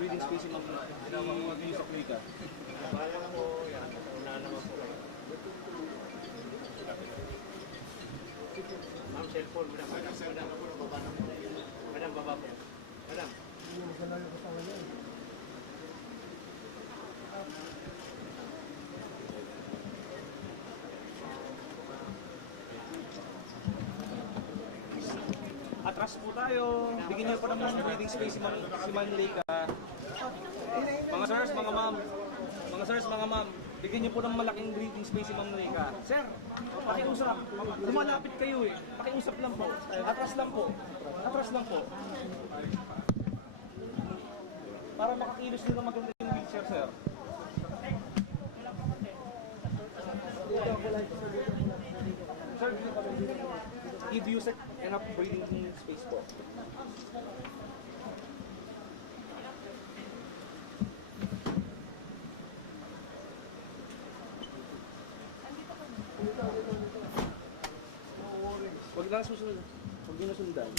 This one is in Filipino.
breathing space yung Yusuf Mika. Balang po, yan. Una naman po kayo. Ma'am, cellphone. Madam, baba po. Madam. Atras po tayo. Bigyan niyo po ng breathing space si Ma'am Lika. Mga sirs, mga ma'am. Mga sirs, mga ma'am. Bigyan niyo po ng malaking breathing space si Ma'am Lika. Sir, pakiusap. Lumalapit kayo eh. Pakiusap lang po. Atras lang po. Atras lang po. Para makakilos nila maganda yung wheelchair, sir. Sir, give you enough breathing space po. Huwag lang susunod. Huwag nyo nasundan.